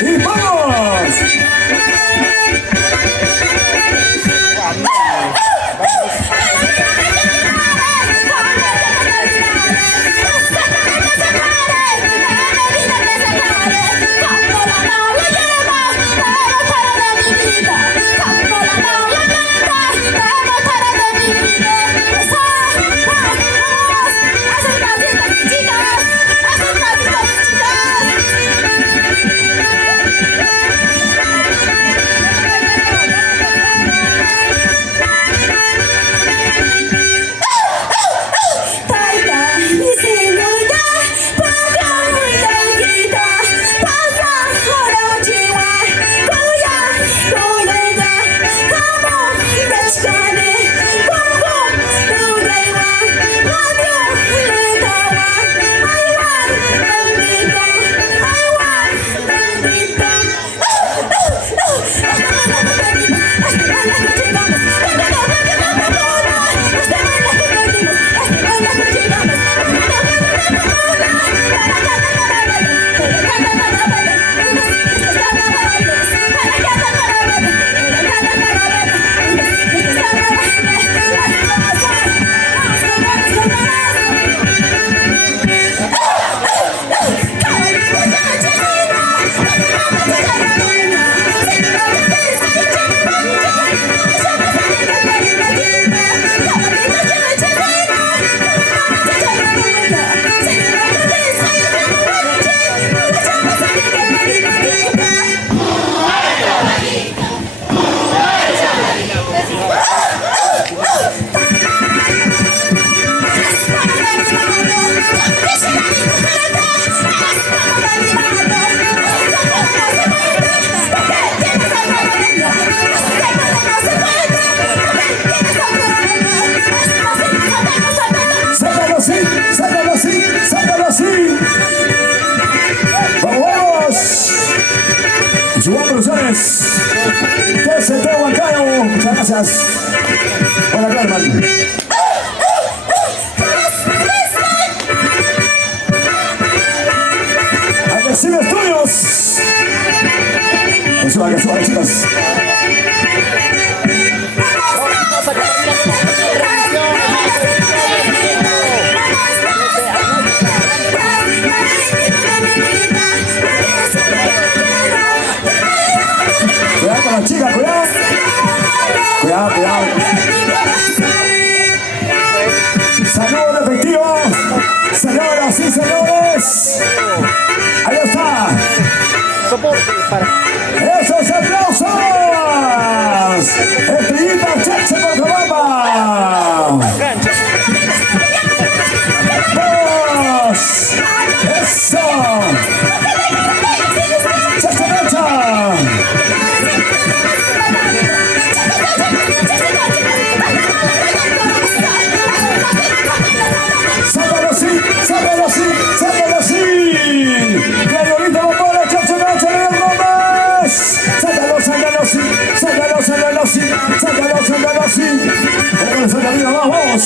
¡Y vamos! Juan Producciones, TCT Huancayo, muchas gracias. Hola, Carmen. Agresivo Estudios. Que suba, chicas. Cuidado con las chicas, cuidado. Cuidado. Saludos efectivo. Señoras y señores. Ahí está. Soporte para. ¡Esos aplausos! ¡Estrellita Cheche por Cobamba! ¡Vamos! ¡Eso! ¡Cheche Mecha! ¡Sácalo así! ¡Gladiolito Bombona, Cheche Mecha, León Gómez! ¡Sácalo así! ¡Sácalo así! ¡Vamos!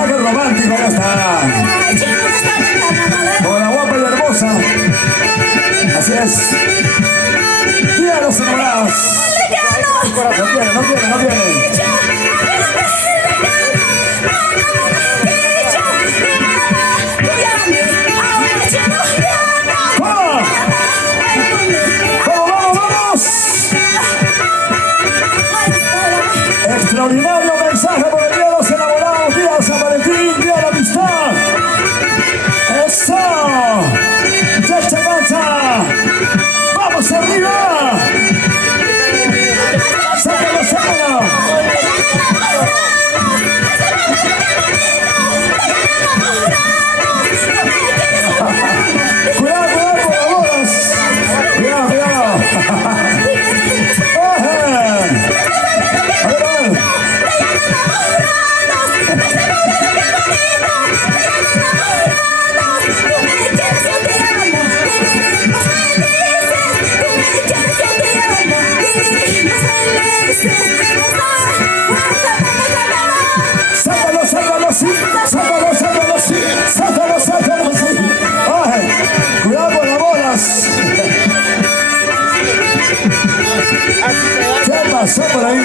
mensaje romántico, ya está. Con la guapa y hermosa. Así es. Día de los enamorados. No viene. ¡Vamos! Extraordinario mensaje por el Día de los Enamorados, Día de San Valentín, Día de la Amistad. ¡Eso! ¡Chacha! ¡Vamos arriba! ¡Sácalo! ¡Cuidado con las bolas! ¡Cuidado! ¡Sácalo! ¡Ay! ¡Cuidado con las bolas! ¿Qué pasó por ahí?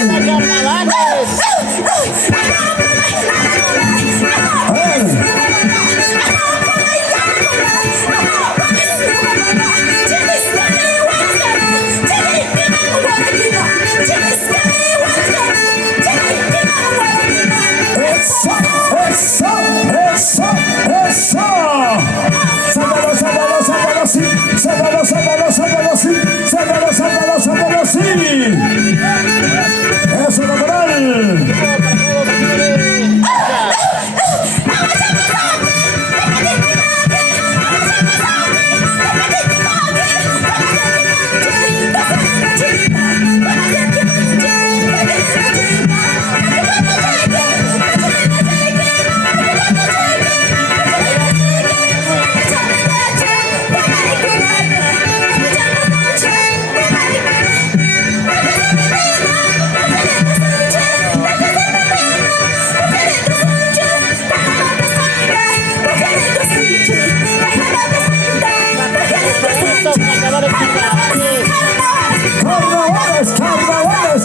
¡Sácalo, sí! ¡Eso es la moral!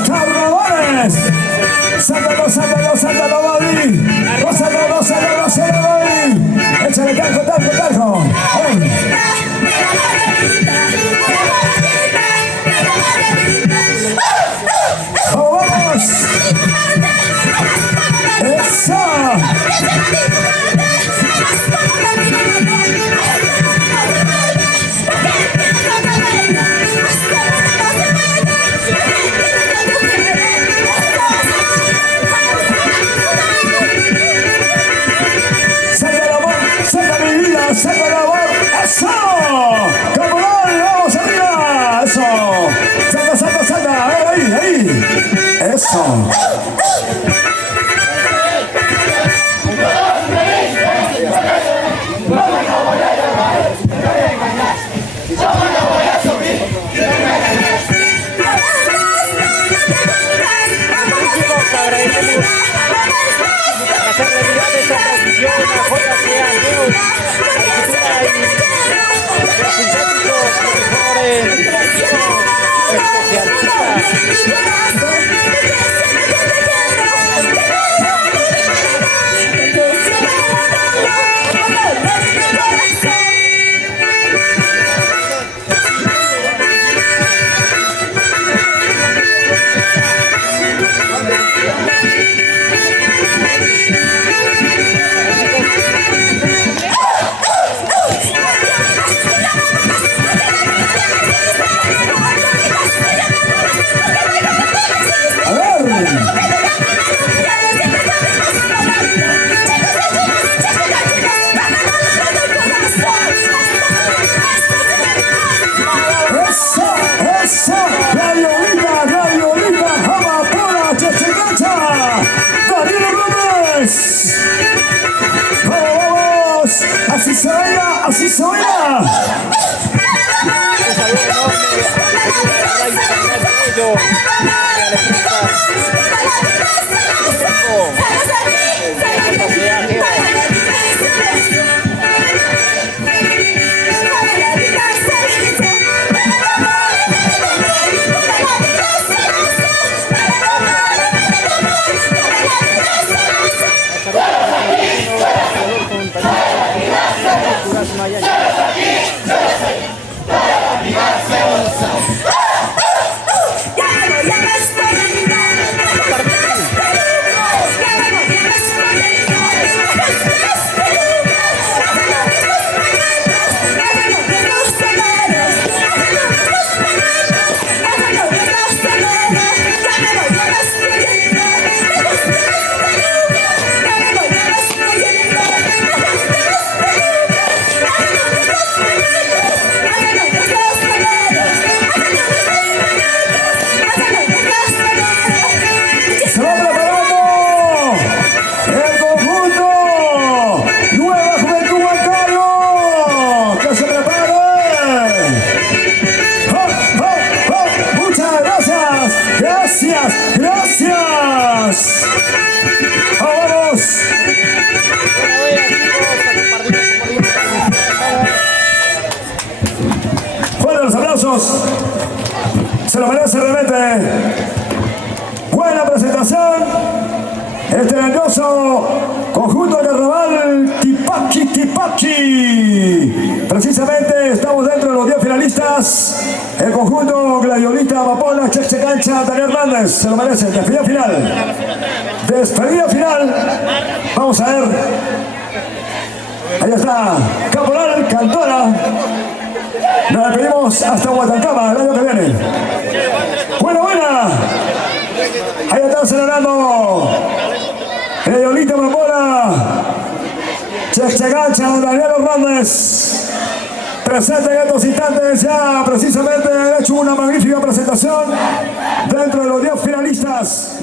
¡Carnavales! ¡Sácalo, Bobby! ¡Sácalo, Bobby! ¡Échale cargo! ¡Vamos! ¡Eso! ¡Sácalo! ¡Eso! ¡Camarón! ¡Vamos arriba! ¡Eso! ¡Saca! ¡Ahí! ¡Eso! ¡Así se baila! Un saludo enorme. Buena presentación. Este grandioso conjunto de carnaval Tipaqui. Precisamente estamos dentro de los 10 finalistas. El conjunto Gladiolita Amapola, Cheche Cancha, Daniel Hernández. Se lo merece. Despedida final. Despedida final. Vamos a ver. Ahí está. Caporal, Cantora. Nos despedimos hasta Guatancama el año que viene. Buena. Ahí están celebrando. Gladiolita Amapola, Cheche Cancha, Daniel Hernández. Presente en estos instantes, ya precisamente han hecho una magnífica presentación dentro de los 10 finalistas.